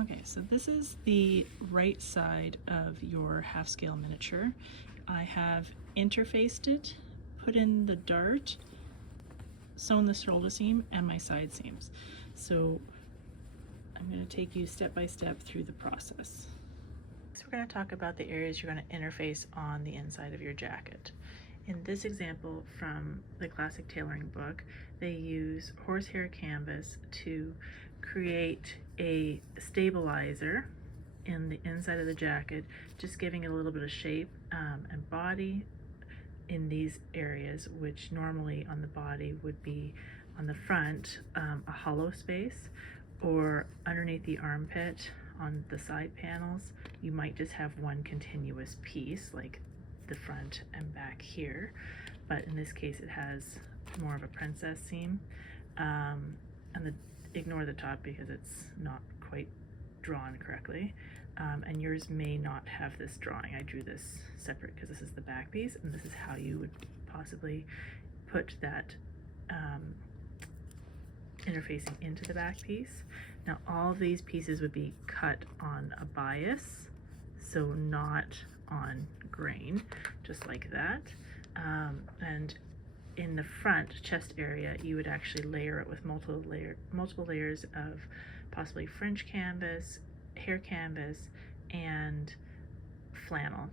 Okay, so this is the right side of your half-scale miniature. I have interfaced it, put in the dart, sewn the shoulder seam, and my side seams. So I'm going to take you step by step through the process. So we're going to talk about the areas you're going to interface on the inside of your jacket. In this example from the Classic Tailoring book, they use horsehair canvas to create a stabilizer in the inside of the jacket, just giving it a little bit of shape and body in these areas, which normally on the body would be on the front a hollow space, or underneath the armpit on the side panels you might just have one continuous piece like the front and back here, but in this case it has more of a princess seam, and ignore the top because it's not quite drawn correctly, and yours may not have this drawing. I drew this separate because this is the back piece, and this is how you would possibly put that interfacing into the back piece. Now all of these pieces would be cut on a bias, so not on grain, just like that. And in the front chest area you would actually layer it with multiple layers of possibly French canvas, hair canvas, and flannel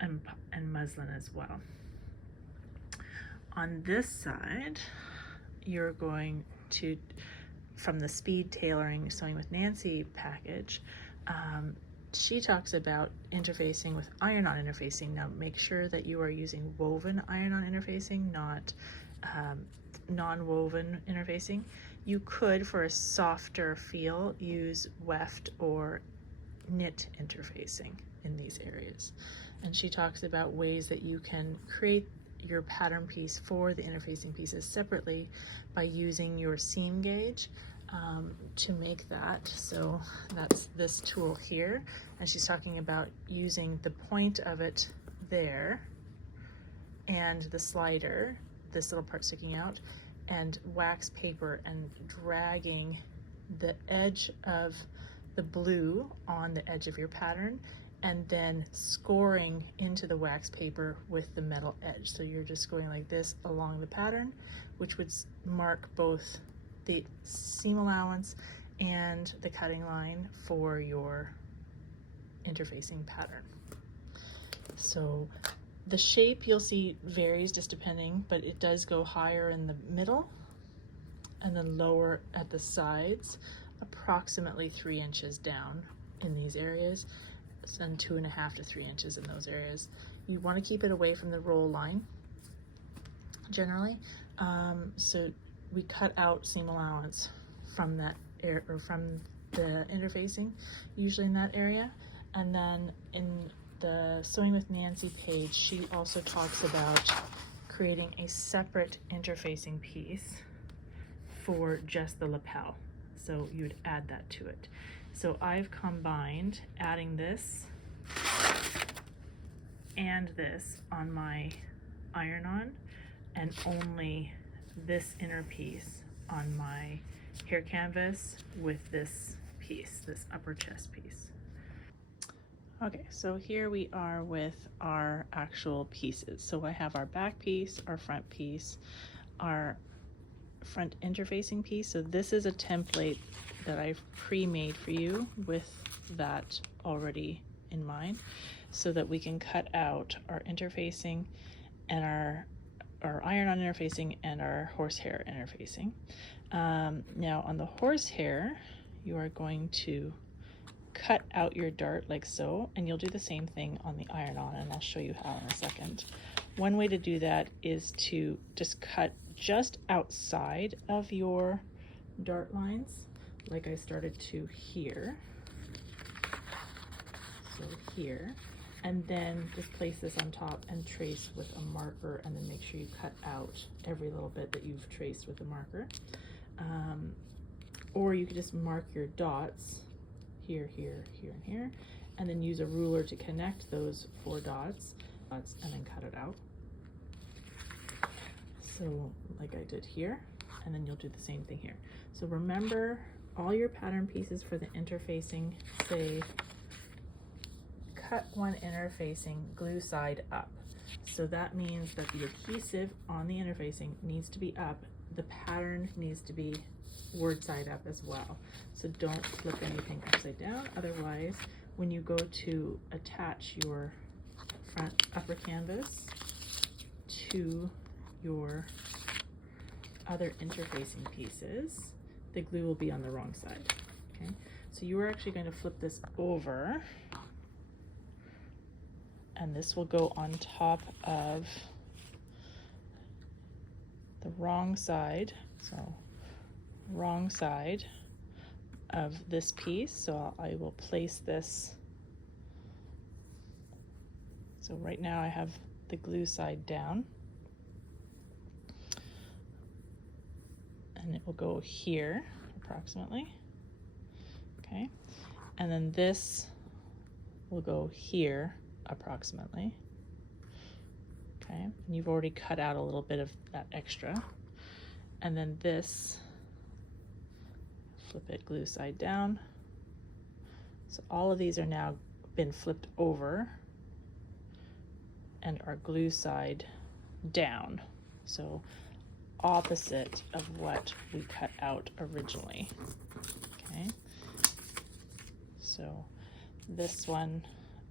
and muslin as well. On this side you're going to, from the Speed Tailoring Sewing with Nancy package, she talks about interfacing with iron-on interfacing. Now make sure that you are using woven iron-on interfacing, not non-woven interfacing. You could, for a softer feel, use weft or knit interfacing in these areas. And she talks about ways that you can create your pattern piece for the interfacing pieces separately by using your seam gauge to make that. So that's this tool here, and she's talking about using the point of it there and the slider, this little part sticking out, and wax paper and dragging the edge of the blue on the edge of your pattern and then scoring into the wax paper with the metal edge. So you're just going like this along the pattern, which would mark both the seam allowance and the cutting line for your interfacing pattern. So the shape you'll see varies just depending, but it does go higher in the middle and then lower at the sides, approximately 3 inches down in these areas, and 2.5 to 3 inches in those areas. You want to keep it away from the roll line generally, so we cut out seam allowance from that area, or from the interfacing, usually in that area. And then in the Sewing with Nancy page, she also talks about creating a separate interfacing piece for just the lapel. So you would add that to it. So I've combined adding this and this on my iron-on, and only this inner piece on my hair canvas with this piece, this upper chest piece. Okay, so here we are with our actual pieces. So I have our back piece, our front piece, our front interfacing piece. So this is a template that I've pre-made for you with that already in mind, so that we can cut out our interfacing and our iron-on interfacing and our horsehair interfacing. Now on the horsehair, you are going to cut out your dart like so, and you'll do the same thing on the iron-on, and I'll show you how in a second. One way to do that is to just cut just outside of your dart lines, like I started to here, so here, and then just place this on top and trace with a marker, and then make sure you cut out every little bit that you've traced with a marker. Or you could just mark your dots here, here, here, and here, and then use a ruler to connect those 4 dots, and then cut it out. So like I did here, and then you'll do the same thing here. So remember all your pattern pieces for the interfacing say cut one interfacing, glue side up. So that means that the adhesive on the interfacing needs to be up. The pattern needs to be word side up as well. So don't flip anything upside down. Otherwise, when you go to attach your front upper canvas to your other interfacing pieces, the glue will be on the wrong side. Okay, so you are actually going to flip this over, and this will go on top of the wrong side. So wrong side of this piece. So I will place this. So right now I have the glue side down, and it will go here approximately. Okay, and then this will go here approximately. Okay, and you've already cut out a little bit of that extra. And then this, flip it glue side down. So all of these are now been flipped over and are glue side down. So opposite of what we cut out originally. Okay, so this one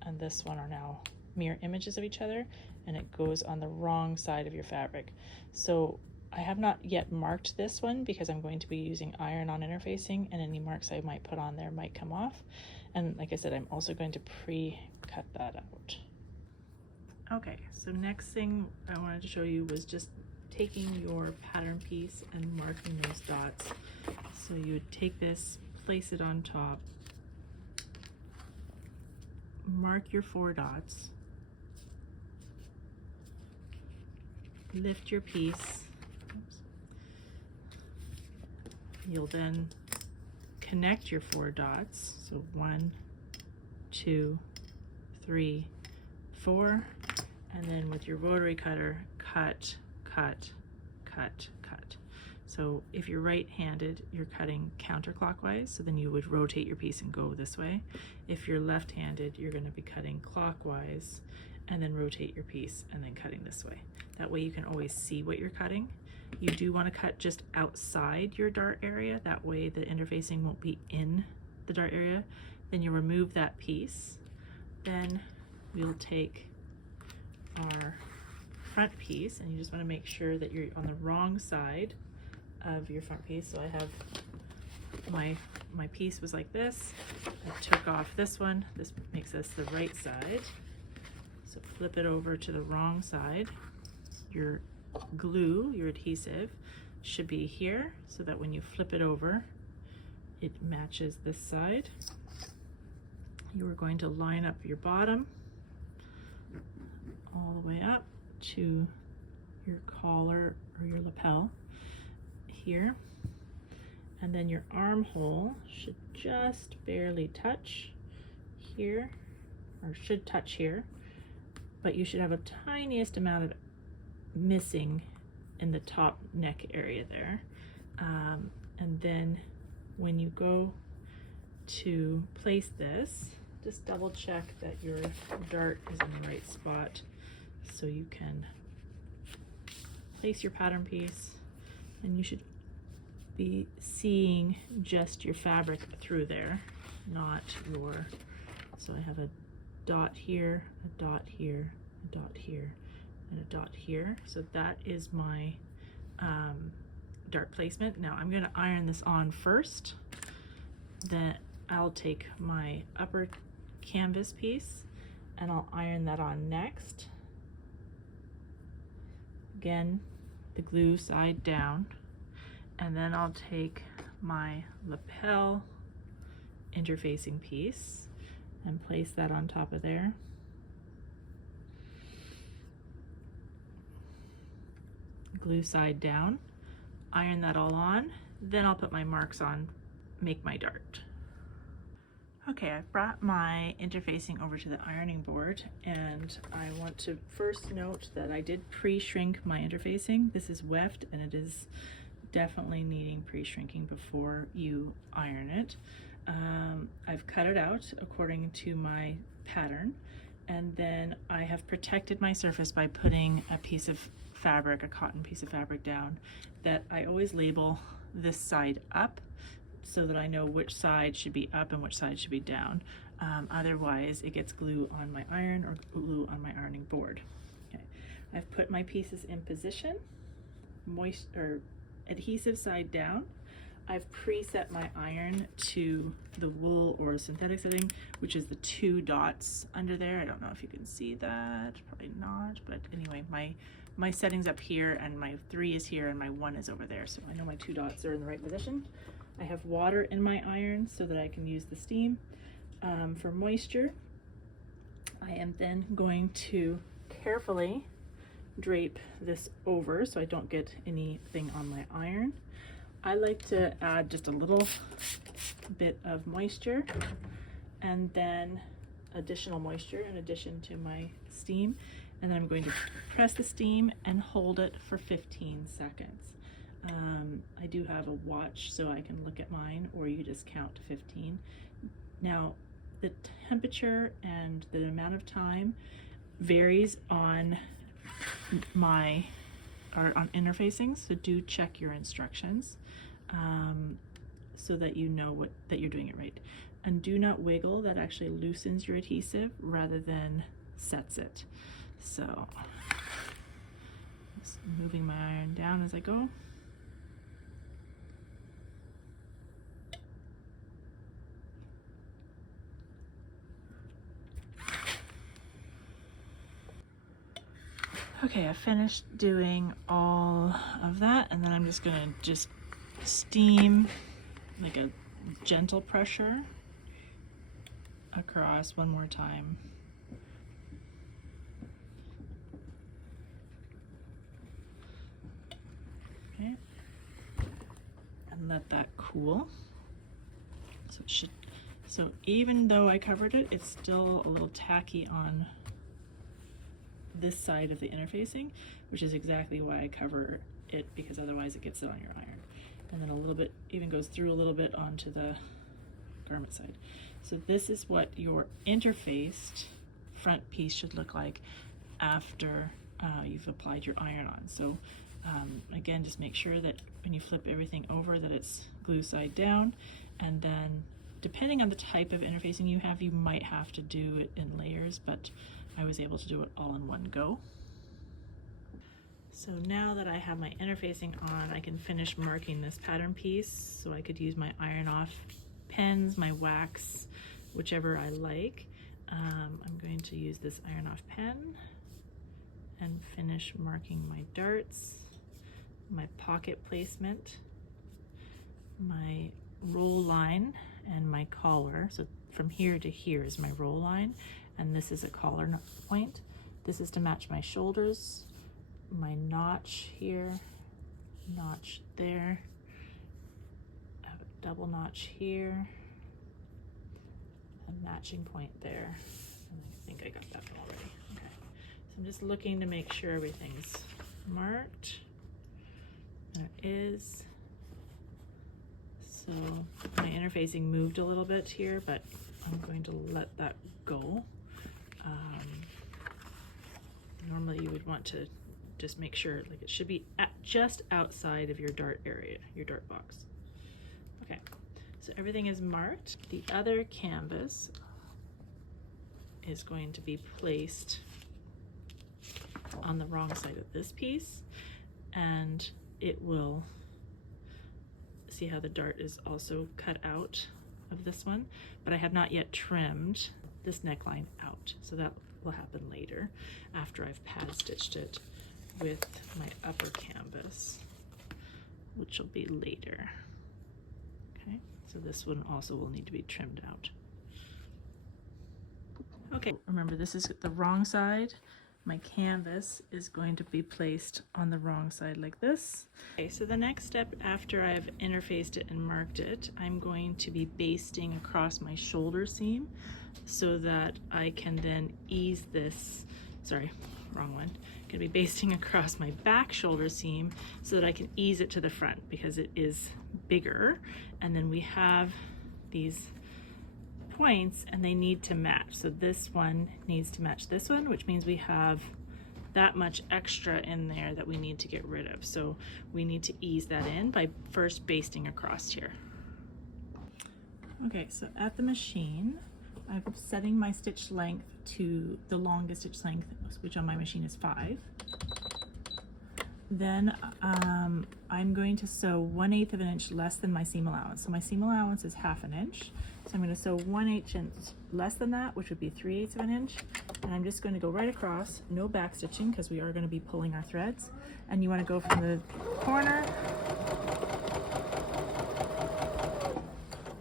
and this one are now mirror images of each other, and it goes on the wrong side of your fabric. So I have not yet marked this one because I'm going to be using iron on interfacing, and any marks I might put on there might come off. And like I said, I'm also going to pre-cut that out. Okay, so next thing I wanted to show you was just taking your pattern piece and marking those dots. So you would take this, place it on top, mark your 4 dots, lift your piece. Oops. You'll then connect your 4 dots. So 1, 2, 3, 4, and then with your rotary cutter, cut, cut, cut, cut. So if you're right-handed, you're cutting counterclockwise, so then you would rotate your piece and go this way. If you're left-handed, you're going to be cutting clockwise and then rotate your piece and then cutting this way. That way you can always see what you're cutting. You do want to cut just outside your dart area, that way the interfacing won't be in the dart area. Then you remove that piece. Then we'll take our front piece, and you just want to make sure that you're on the wrong side of your front piece. So I have my piece was like this. I took off this one. This makes this the right side. So flip it over to the wrong side. Your glue, your adhesive, should be here so that when you flip it over, it matches this side. You are going to line up your bottom all the way up to your collar or your lapel here, and then your armhole should just barely touch here, or should touch here, but you should have a tiniest amount of missing in the top neck area there. And then when you go to place this, just double check that your dart is in the right spot so you can place your pattern piece, and you should be seeing just your fabric through there, not your, so I have a dot here, a dot here, a dot here, and a dot here. So that is my dart placement. Now I'm going to iron this on first, then I'll take my upper canvas piece and I'll iron that on next. Again, the glue side down, and then I'll take my lapel interfacing piece and place that on top of there. Glue side down, iron that all on, then I'll put my marks on, make my dart. Okay, I've brought my interfacing over to the ironing board, and I want to first note that I did pre-shrink my interfacing. This is weft and it is definitely needing pre-shrinking before you iron it. I've cut it out according to my pattern, and then I have protected my surface by putting a piece of fabric, a cotton piece of fabric down, that I always label this side up so that I know which side should be up and which side should be down. Otherwise it gets glue on my iron or glue on my ironing board. Okay. I've put my pieces in position, moist or adhesive side down. I've preset my iron to the wool or synthetic setting, which is the 2 dots under there. I don't know if you can see that, probably not, but anyway, my setting's up here and my 3 is here and my 1 is over there. So I know my 2 dots are in the right position. I have water in my iron so that I can use the steam for moisture. I am then going to carefully drape this over so I don't get anything on my iron. I like to add just a little bit of moisture and then additional moisture in addition to my steam, and then I'm going to press the steam and hold it for 15 seconds. I do have a watch so I can look at mine, or you just count to 15. Now the temperature and the amount of time varies on on interfacing, so do check your instructions so that you know that you're doing it right. And do not wiggle, that actually loosens your adhesive rather than sets it. So just moving my iron down as I go. Okay, I finished doing all of that, and then I'm just gonna steam like a gentle pressure across one more time. Okay, and let that cool. So even though I covered it, it's still a little tacky on this side of the interfacing, which is exactly why I cover it, because otherwise it gets it on your iron. And then a little bit even goes through a little bit onto the garment side. So this is what your interfaced front piece should look like after you've applied your iron on. So again, just make sure that when you flip everything over that it's glue side down, and then depending on the type of interfacing you have, you might have to do it in layers, but I was able to do it all in one go. So now that I have my interfacing on, I can finish marking this pattern piece. So I could use my iron off pens, my wax, whichever I like. I'm going to use this iron off pen and finish marking my darts, my pocket placement, my roll line, and my collar. So from here to here is my roll line, and this is a collar point. This is to match my shoulders, my notch here, notch there, I have a double notch here, a matching point there, and I think I got that one already. Okay, so I'm just looking to make sure everything's marked. There it is. So my interfacing moved a little bit here, but I'm going to let that go. Normally you would want to just make sure, like, it should be just outside of your dart area, your dart box. Okay, so everything is marked. The other canvas is going to be placed on the wrong side of this piece, and it will see how the dart is also cut out of this one, but I have not yet trimmed this neckline out, so that will happen later after I've pad stitched it with my upper canvas, which will be later. Okay, so this one also will need to be trimmed out. Okay, remember this is the wrong side. My canvas is going to be placed on the wrong side like this. Okay, so the next step after I've interfaced it and marked it, I'm going to be basting across my shoulder seam so that I can then ease this, wrong one. Gonna be basting across my back shoulder seam so that I can ease it to the front because it is bigger. And then we have these points and they need to match. So this one needs to match this one, which means we have that much extra in there that we need to get rid of. So we need to ease that in by first basting across here. Okay, so at the machine, I'm setting my stitch length to the longest stitch length, which on my machine is 5. Then I'm going to sew 1/8 of an inch less than my seam allowance. So my seam allowance is 1/2 inch. So I'm going to sew 1/8 inch less than that, which would be 3/8 of an inch. And I'm just going to go right across, no back stitching because we are going to be pulling our threads. And you want to go from the corner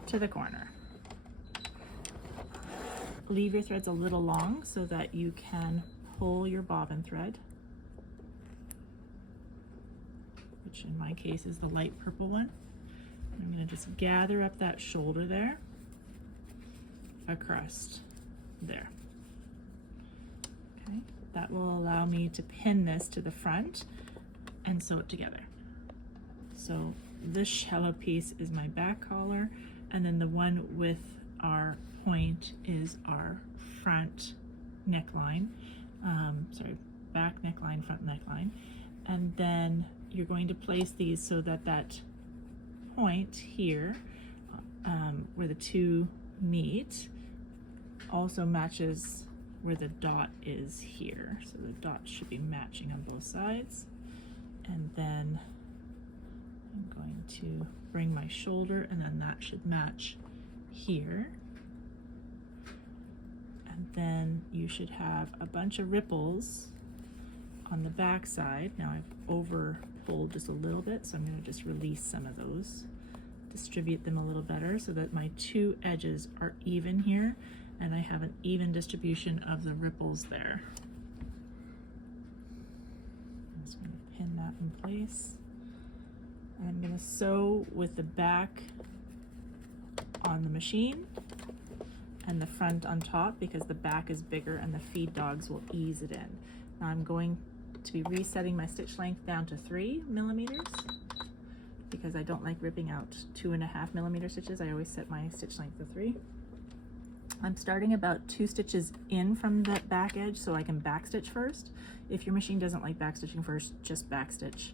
to the corner. Leave your threads a little long so that you can pull your bobbin thread, which in my case is the light purple one. I'm going to just gather up that shoulder there across there. Okay, that will allow me to pin this to the front and sew it together. So this shallow piece is my back collar, and then the one with our point is our front neckline. Back neckline, front neckline. And then you're going to place these so that that point here, where the two meet, also matches where the dot is here. So the dot should be matching on both sides. And then I'm going to bring my shoulder, and then that should match here. And then you should have a bunch of ripples on the back side. Now I've over pulled just a little bit, so I'm going to just release some of those, distribute them a little better so that my two edges are even here and I have an even distribution of the ripples there. I'm just going to pin that in place. And I'm going to sew with the back on the machine and the front on top because the back is bigger and the feed dogs will ease it in. Now I'm going to be resetting my stitch length down to 3 millimeters because I don't like ripping out 2.5 millimeter stitches. I always set my stitch length to 3. I'm starting about 2 stitches in from the back edge so I can backstitch first. If your machine doesn't like backstitching first, just backstitch,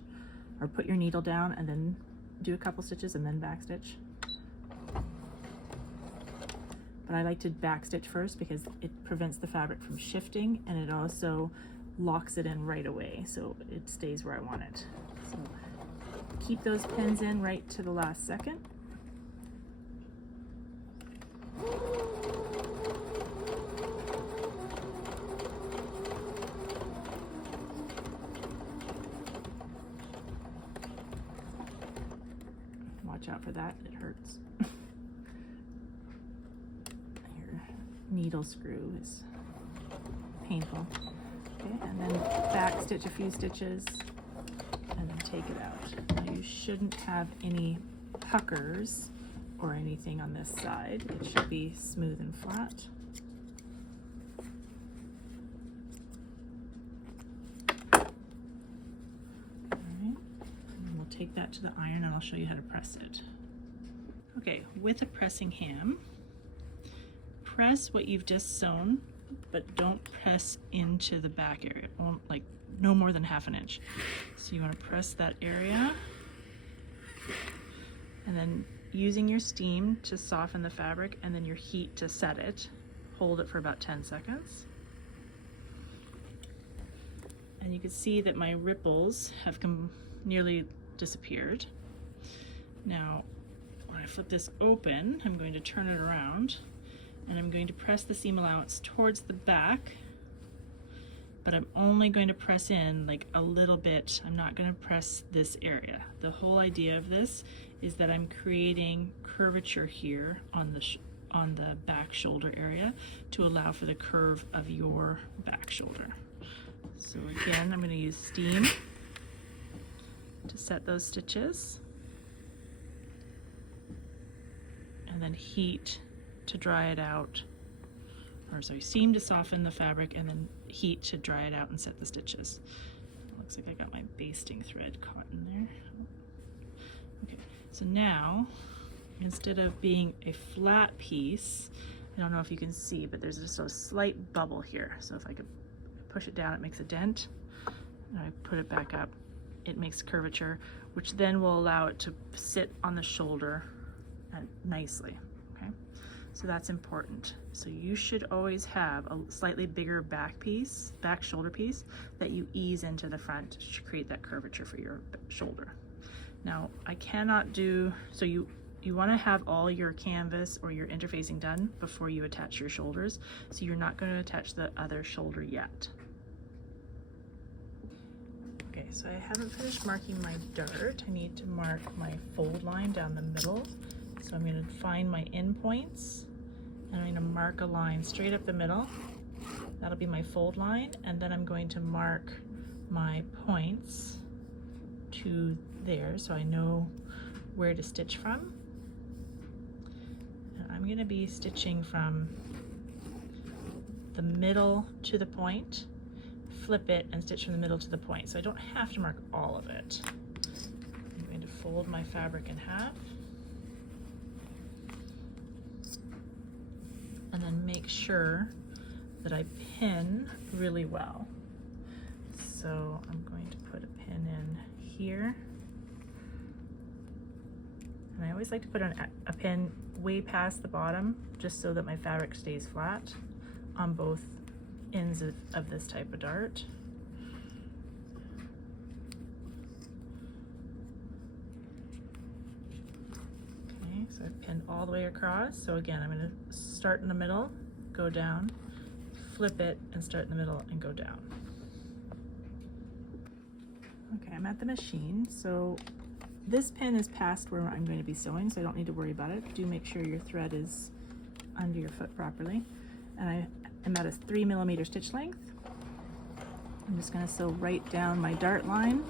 or put your needle down and then do a couple stitches and then backstitch. But I like to backstitch first because it prevents the fabric from shifting and it also locks it in right away so it stays where I want it. So keep those pins in right to the last second. Watch out for that, it hurts. Your needle screw is painful. Okay, and then back stitch a few stitches and then take it out. Now you shouldn't have any puckers or anything on this side. It should be smooth and flat. Alright, and we'll take that to the iron and I'll show you how to press it. Okay, with a pressing ham, press what you've just sewn, but don't press into the back area, like no more than 1/2 inch. So you want to press that area and then using your steam to soften the fabric and then your heat to set it, hold it for about 10 seconds. And you can see that my ripples have nearly disappeared. Now, when I flip this open, I'm going to turn it around and I'm going to press the seam allowance towards the back, but I'm only going to press in like a little bit. I'm not going to press this area. The whole idea of this is that I'm creating curvature here on the back shoulder area to allow for the curve of your back shoulder. So again, I'm going to use steam to set those stitches and then heat to dry it out, or sorry, steam to soften the fabric and then heat to dry it out and set the stitches. Looks like I got my basting thread caught in there. Okay, so now instead of being a flat piece, I don't know if you can see, but there's just a slight bubble here. So if I could push it down, it makes a dent. And I put it back up, it makes curvature, which then will allow it to sit on the shoulder nicely, okay? So that's important. So you should always have a slightly bigger back shoulder piece that you ease into the front to create that curvature for your shoulder. Now, I cannot do, so you want to have all your canvas or your interfacing done before you attach your shoulders. So you're not going to attach the other shoulder yet. Okay, so I haven't finished marking my dart. I need to mark my fold line down the middle. So I'm going to find my endpoints and I'm going to mark a line straight up the middle. That'll be my fold line, and then I'm going to mark my points to there so I know where to stitch from. And I'm going to be stitching from the middle to the point, flip it and stitch from the middle to the point, so I don't have to mark all of it. I'm going to fold my fabric in half and then make sure that I pin really well. So I'm going to put a pin in here, and I always like to put a pin way past the bottom just so that my fabric stays flat on both ends of this type of dart. Okay, so I've pinned all the way across. So again, I'm going to start in the middle, go down, flip it, and start in the middle and go down. Okay, I'm at the machine. So this pin is past where I'm going to be sewing, so I don't need to worry about it. Do make sure your thread is under your foot properly. And I'm at a 3mm stitch length. I'm just going to sew right down my dart line,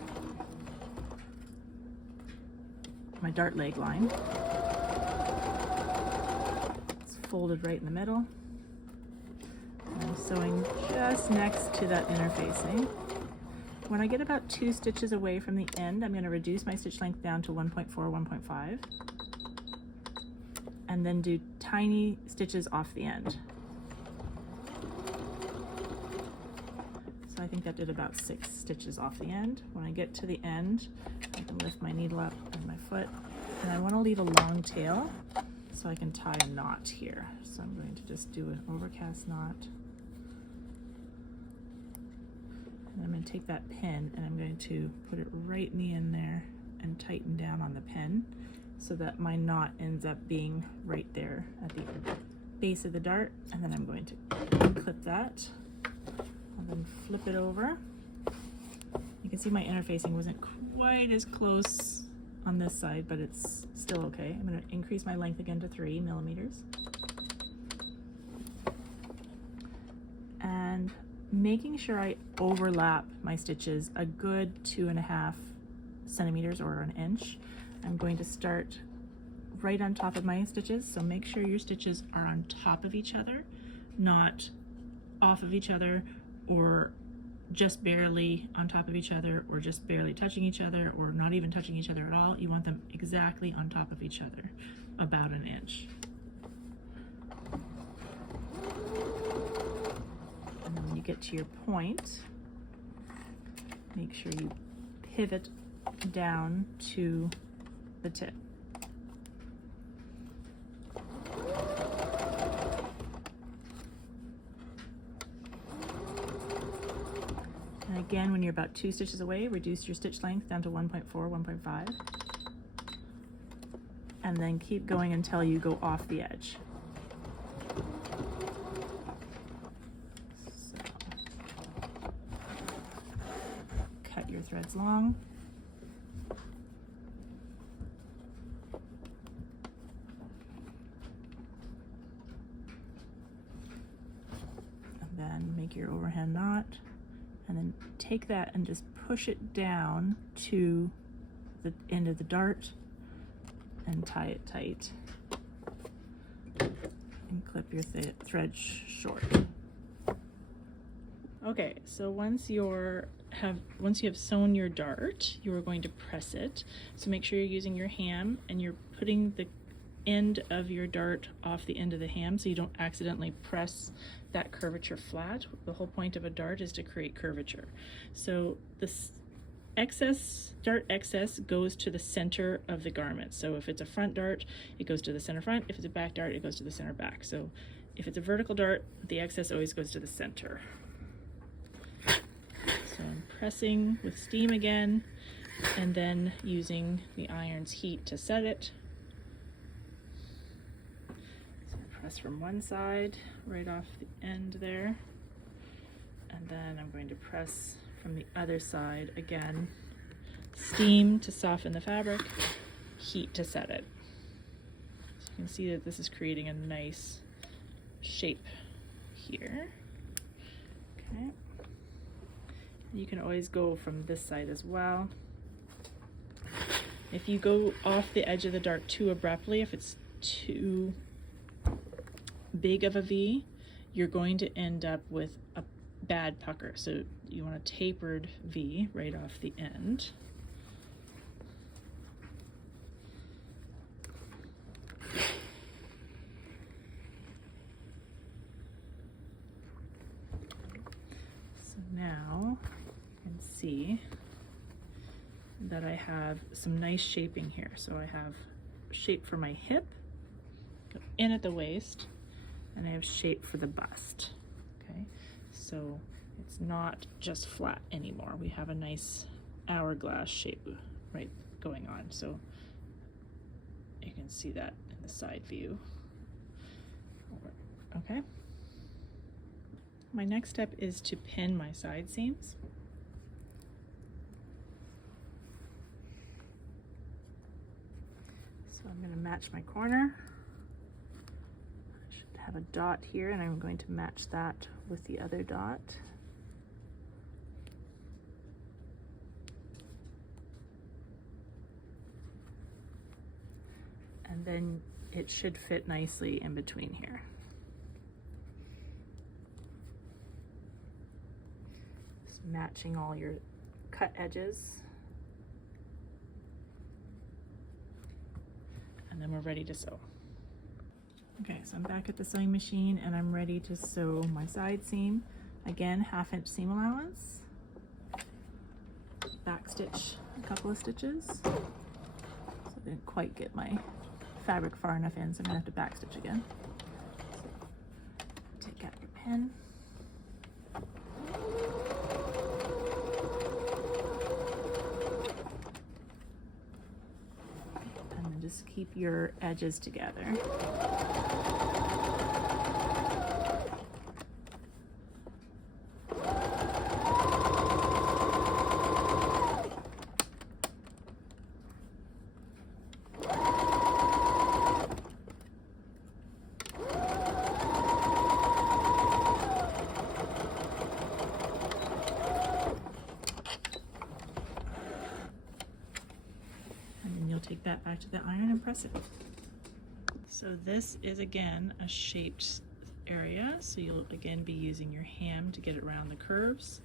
my dart leg line. It's folded right in the middle. And I'm sewing just next to that interfacing. When I get about 2 stitches away from the end, I'm going to reduce my stitch length down to 1.4, 1.5, and then do tiny stitches off the end. So I think that did about 6 stitches off the end. When I get to the end, I can lift my needle up on my foot, and I want to leave a long tail so I can tie a knot here. So I'm going to just do an overcast knot. And I'm going to take that pin and I'm going to put it right in the end there and tighten down on the pin so that my knot ends up being right there at the base of the dart. And then I'm going to clip that and then flip it over. You can see my interfacing wasn't quite as close on this side, but it's still okay. I'm going to increase my length again to 3mm. And making sure I overlap my stitches a good 2.5 centimeters or an inch. I'm going to start right on top of my stitches, so make sure your stitches are on top of each other, not off of each other, or just barely on top of each other, or just barely touching each other, or not even touching each other at all. You want them exactly on top of each other, about an inch. And then when you get to your point, make sure you pivot down to the tip. And again, when you're about 2 stitches away, reduce your stitch length down to 1.4, 1.5. And then keep going until you go off the edge. Cut your threads long. And then make your overhand knot, and then take that and just push it down to the end of the dart and tie it tight. And clip your thread short. Okay, so once you have sewn your dart, you are going to press it. So make sure you're using your ham and you're putting the end of your dart off the end of the ham so you don't accidentally press that curvature flat. The whole point of a dart is to create curvature. So this dart excess goes to the center of the garment. So if it's a front dart, it goes to the center front. If it's a back dart, it goes to the center back. So if it's a vertical dart, the excess always goes to the center. So I'm pressing with steam again, and then using the iron's heat to set it. So I press from one side, right off the end there, and then I'm going to press from the other side again. Steam to soften the fabric, heat to set it. So you can see that this is creating a nice shape here. Okay. You can always go from this side as well. If you go off the edge of the dart too abruptly, if it's too big of a V, you're going to end up with a bad pucker. So you want a tapered V right off the end. So now you can see that I have some nice shaping here. So I have shape for my hip, go in at the waist, and I have shape for the bust. Okay, so it's not just flat anymore. We have a nice hourglass shape right going on. So you can see that in the side view. Okay. My next step is to pin my side seams. So I'm going to match my corner. I should have a dot here, and I'm going to match that with the other dot. And then it should fit nicely in between here. Just matching all your cut edges. And then we're ready to sew. Okay, so I'm back at the sewing machine and I'm ready to sew my side seam. Again, 1/2 inch seam allowance. Back stitch a couple of stitches. So I didn't quite get my fabric far enough in, so I'm gonna have to back stitch again. So take out your pin. And then just keep your edges together. Take that back to the iron and press it. So this is again a shaped area, so you'll again be using your ham to get it around the curves.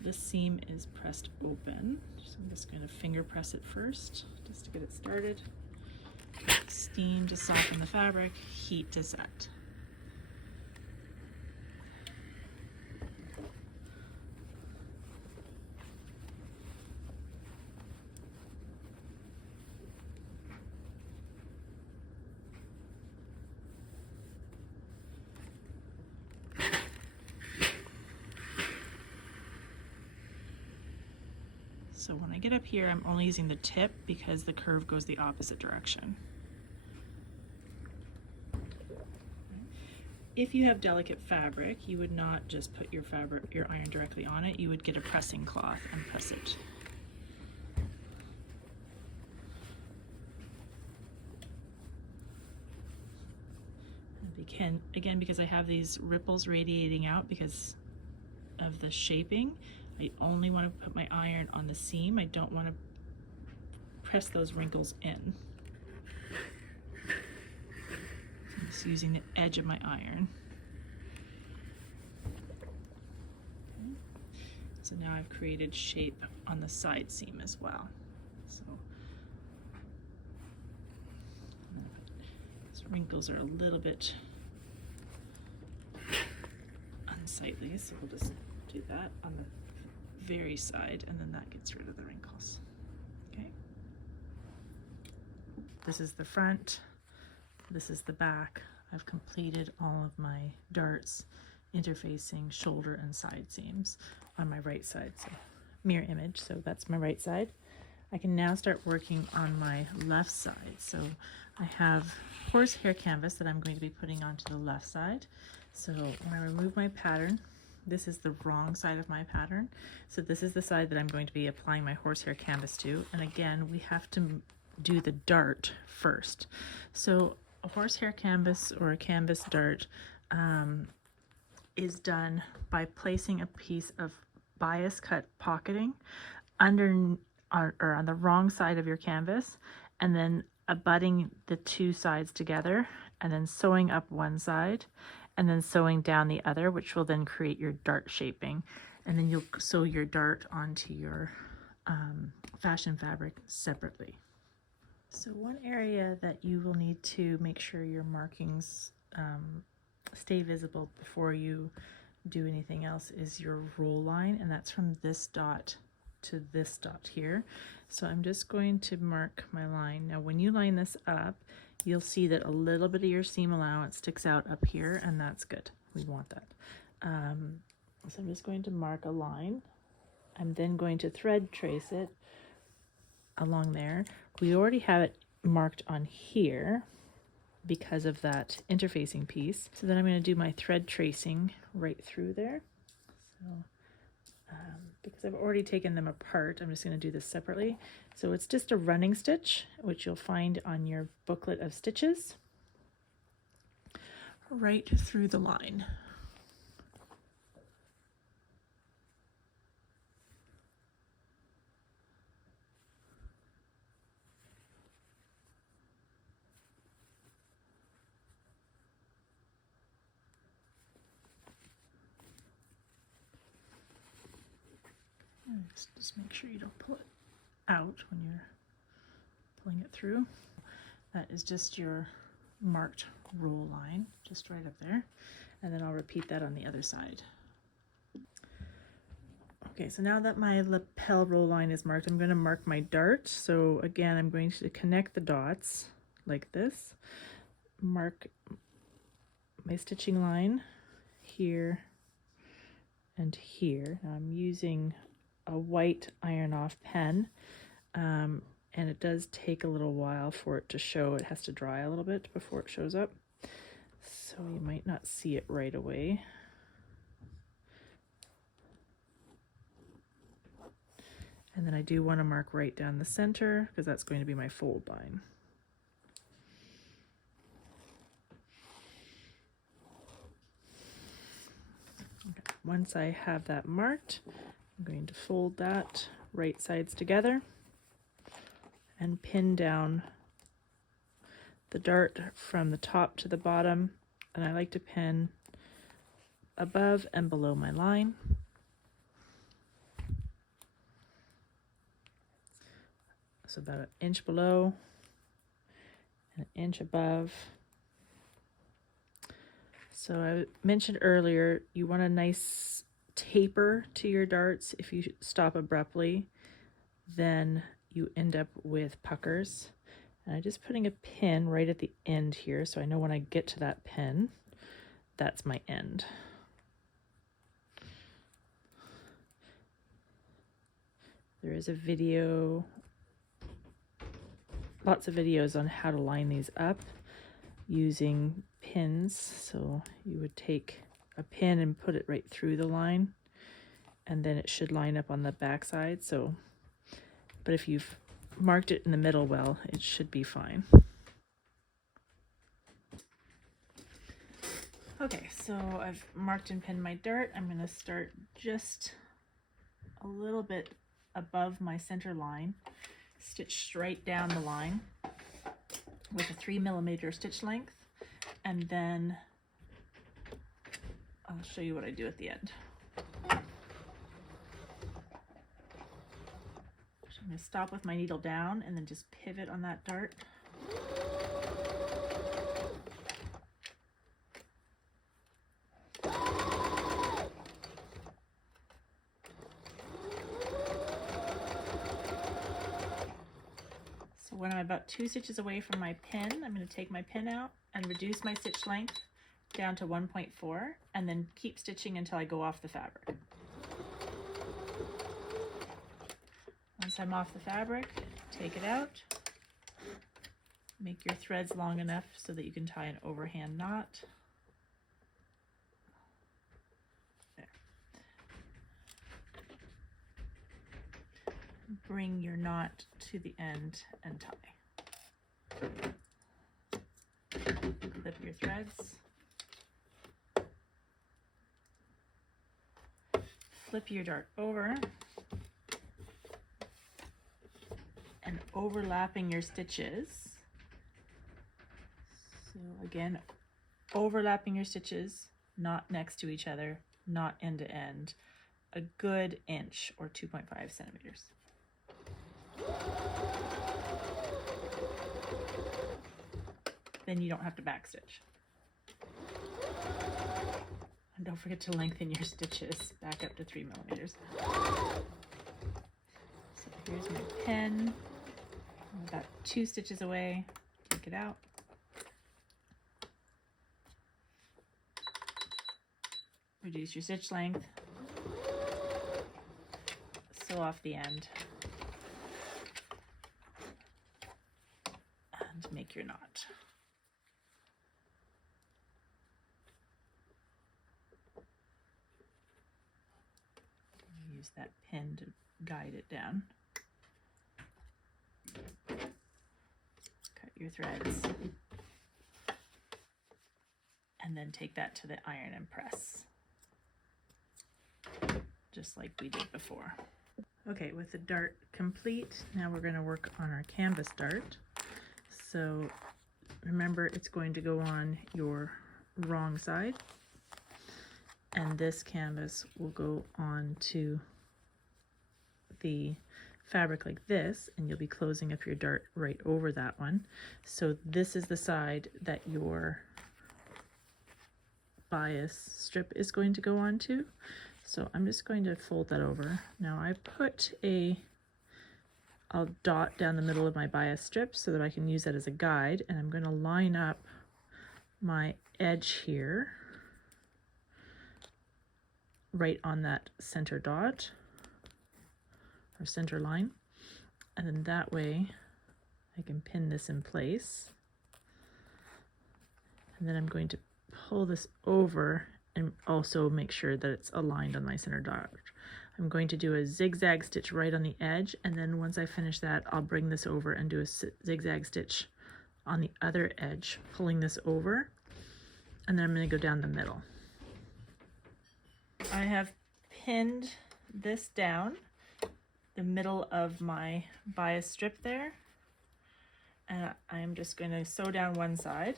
This seam is pressed open, so I'm just going to finger press it first just to get it started. Steam to soften the fabric, heat to set. So when I get up here, I'm only using the tip because the curve goes the opposite direction. If you have delicate fabric, you would not just put your iron directly on it. You would get a pressing cloth and press it. Again, because I have these ripples radiating out because of the shaping, I only want to put my iron on the seam. I don't want to press those wrinkles in. I'm just using the edge of my iron. So now I've created shape on the side seam as well. So these wrinkles are a little bit unsightly, so we'll just do that on the very side, and then that gets rid of the wrinkles. Okay. This is the front, this is the back. I've completed all of my darts interfacing shoulder and side seams on my right side. So mirror image, so that's my right side. I can now start working on my left side. So I have horsehair canvas that I'm going to be putting onto the left side. So when I remove my pattern, this is the wrong side of my pattern. So this is the side that I'm going to be applying my horsehair canvas to. And again, we have to do the dart first. So a horsehair canvas or a canvas dart is done by placing a piece of bias cut pocketing under or on the wrong side of your canvas, and then abutting the two sides together, and then sewing up one side and then sewing down the other, which will then create your dart shaping. And then you'll sew your dart onto your fashion fabric separately. So one area that you will need to make sure your markings stay visible before you do anything else is your roll line, and that's from this dot to this dot here. So I'm just going to mark my line. Now when you line this up, you'll see that a little bit of your seam allowance sticks out up here, and that's good. We want that. So I'm just going to mark a line. I'm then going to thread trace it along there. We already have it marked on here because of that interfacing piece. So then I'm going to do my thread tracing right through there. So because I've already taken them apart, I'm just going to do this separately. So it's just a running stitch, which you'll find on your booklet of stitches, right through the line. Just make sure you don't pull it out when you're pulling it through. That is just your marked roll line, just right up there. And then I'll repeat that on the other side. Okay, so now that my lapel roll line is marked, I'm going to mark my dart. So again, I'm going to connect the dots like this, mark my stitching line here and here. Now I'm using a white iron-off pen, and it does take a little while for it to show. It has to dry a little bit before it shows up, so you might not see it right away. And then I do want to mark right down the center because that's going to be my fold line. Okay. Once I have that marked, I'm going to fold that right sides together and pin down the dart from the top to the bottom, and I like to pin above and below my line. So about an inch below and an inch above. So I mentioned earlier, you want a nice taper to your darts. If you stop abruptly, then you end up with puckers. And I'm just putting a pin right at the end here, so I know when I get to that pin, that's my end. There is a video, lots of videos on how to line these up using pins. So you would take a pin and put it right through the line, and then it should line up on the back side. So, but if you've marked it in the middle well, it should be fine. Okay, so I've marked and pinned my dart. I'm going to start just a little bit above my center line, stitch straight down the line with a 3mm stitch length, and then I'll show you what I do at the end. I'm going to stop with my needle down and then just pivot on that dart. So when I'm about 2 stitches away from my pin, I'm going to take my pin out and reduce my stitch length down to 1.4 and then keep stitching until I go off the fabric. Once I'm off the fabric, take it out. Make your threads long enough so that you can tie an overhand knot. There. Bring your knot to the end and tie. Clip your threads. Flip your dart over. And overlapping your stitches. So again, overlapping your stitches, not next to each other, not end to end, a good inch or 2.5 centimeters. Then you don't have to backstitch. And don't forget to lengthen your stitches back up to 3 millimeters. So here's my pin. I'm about 2 stitches away. Take it out. Reduce your stitch length. Sew off the end. And make your knot. Use that pin to guide it down. Cut your threads. And then take that to the iron and press. Just like we did before. Okay, with the dart complete, now we're going to work on our canvas dart. So remember, it's going to go on your wrong side, and this canvas will go on to the fabric like this, and you'll be closing up your dart right over that one. So this is the side that your bias strip is going to go onto. So I'm just going to fold that over. Now I put I'll dot down the middle of my bias strip so that I can use that as a guide, and I'm going to line up my edge here right on that center dot or center line, and then that way I can pin this in place, and then I'm going to pull this over and also make sure that it's aligned on my center dot. I'm going to do a zigzag stitch right on the edge, and then once I finish that, I'll bring this over and do a zigzag stitch on the other edge, pulling this over, and then I'm going to go down the middle. I have pinned this down the middle of my bias strip there, and I'm just going to sew down one side.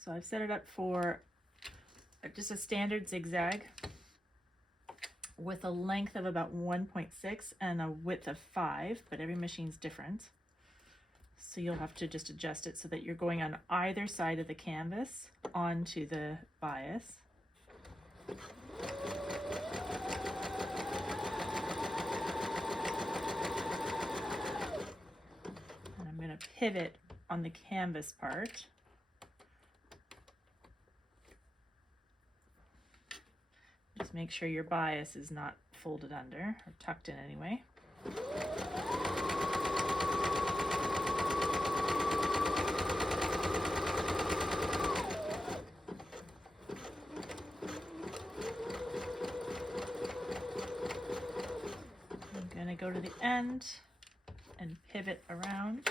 So I've set it up for just a standard zigzag with a length of about 1.6 and a width of 5, but every machine's different. So you'll have to just adjust it so that you're going on either side of the canvas onto the bias. And I'm going to pivot on the canvas part. Just make sure your bias is not folded under or tucked in anyway. I'm going to go to the end and pivot around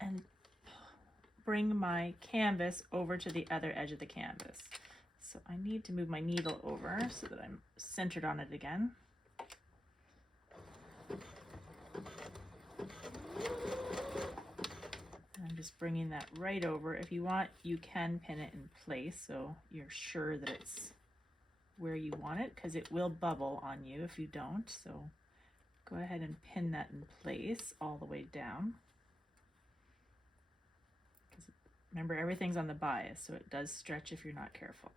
and bring my canvas over to the other edge of the canvas. So I need to move my needle over so that I'm centered on it again. And I'm just bringing that right over. If you want, you can pin it in place so you're sure that it's where you want it, because it will bubble on you if you don't. So go ahead and pin that in place all the way down. Remember, everything's on the bias, so it does stretch if you're not careful.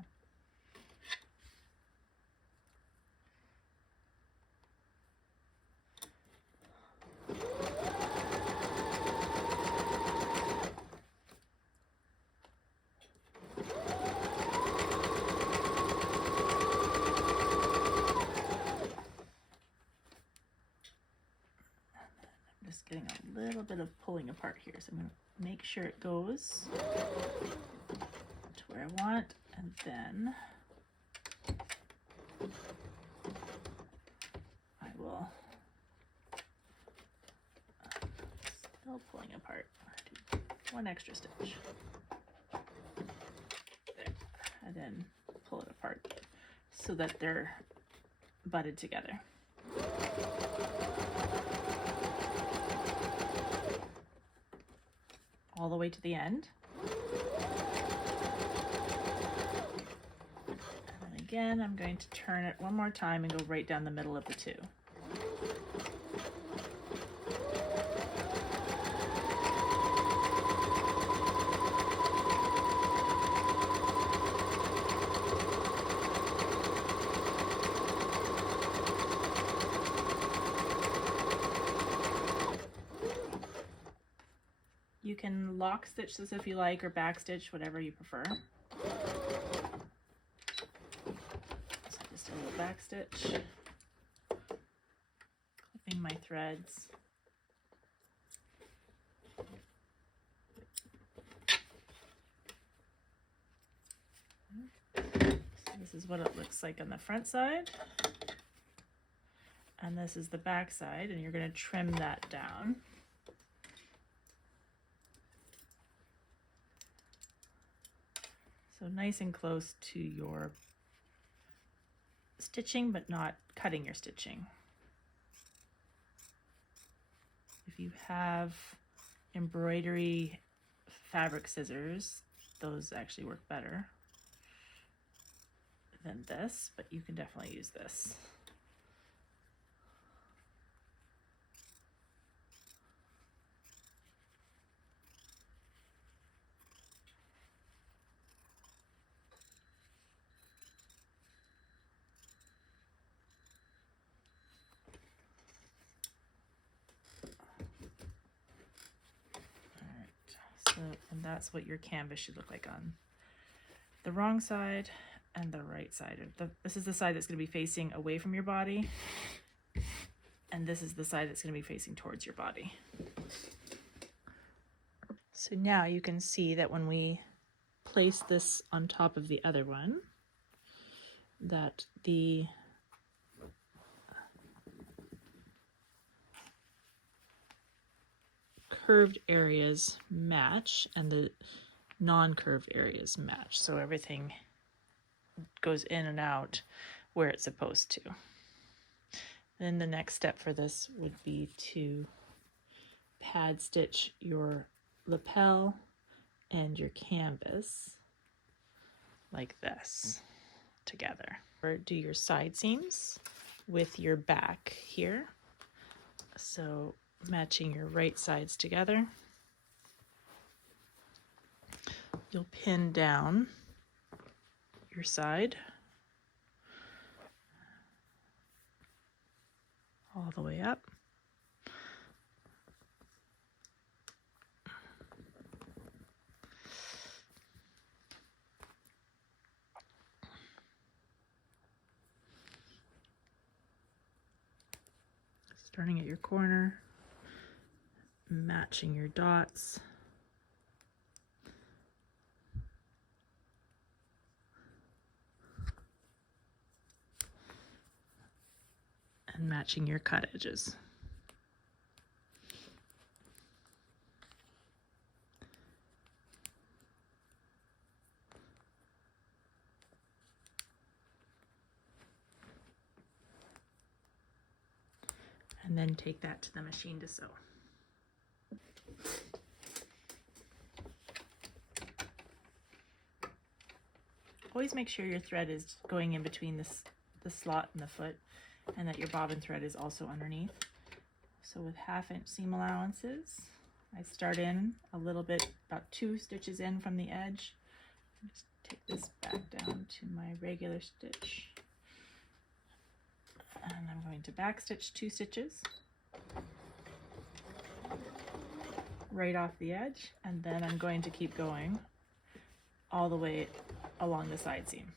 Just getting a little bit of pulling apart here, so I'm going to make sure it goes to where I want, and then I will still pulling apart, do one extra stitch there, and then pull it apart so that they're butted together. All the way to the end. And then again, I'm going to turn it one more time and go right down the middle of the two. You can lock stitch this if you like, or back stitch, whatever you prefer. So just a little back stitch, clipping my threads. So this is what it looks like on the front side. And this is the back side, and you're going to trim that down. So nice and close to your stitching, but not cutting your stitching. If you have embroidery fabric scissors, those actually work better than this, but you can definitely use this. And that's what your canvas should look like on the wrong side and the right side. This is the side that's going to be facing away from your body, and this is the side that's going to be facing towards your body. So now you can see that when we place this on top of the other one, that the curved areas match and the non-curved areas match. So everything goes in and out where it's supposed to. Then the next step for this would be to pad stitch your lapel and your canvas like this together. Or do your side seams with your back here. So matching your right sides together. You'll pin down your side all the way up. Starting at your corner, matching your dots. And matching your cut edges. And then take that to the machine to sew. always make sure your thread is going in between the slot and the foot, and that your bobbin thread is also underneath. So with 1/2 inch seam allowances, I start in a little bit, about 2 stitches in from the edge. Just take this back down to my regular stitch. And I'm going to back stitch 2 stitches right off the edge, and then I'm going to keep going all the way along the side seam.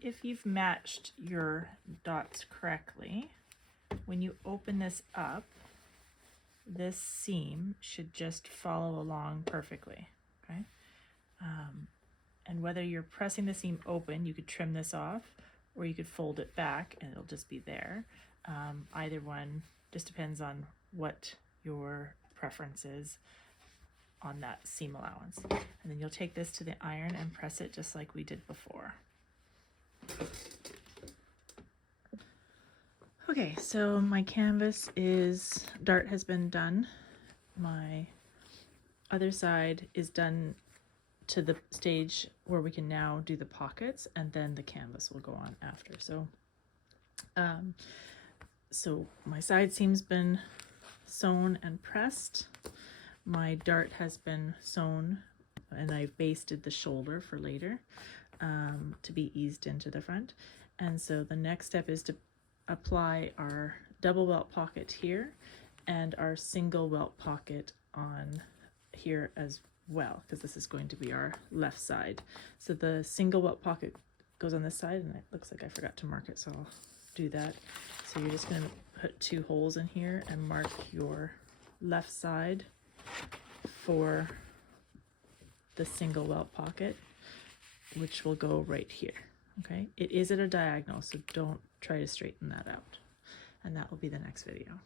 If you've matched your dots correctly, when you open this up, this seam should just follow along perfectly, okay? And whether you're pressing the seam open, you could trim this off, or you could fold it back and it'll just be there. Either one just depends on what your preference is on that seam allowance. And then you'll take this to the iron and press it just like we did before. Okay, so my canvas dart has been done. My other side is done to the stage where we can now do the pockets, and then the canvas will go on after. So my side seam's been sewn and pressed. My dart has been sewn, and I basted the shoulder for later to be eased into the front. And so the next step is to apply our double welt pocket here and our single welt pocket on here as well, because this is going to be our left side. So the single welt pocket goes on this side, and it looks like I forgot to mark it, so I'll do that. So you're just going to put 2 holes in here and mark your left side for the single welt pocket, which will go right here. Okay, it is at a diagonal, so don't try to straighten that out. And that will be the next video.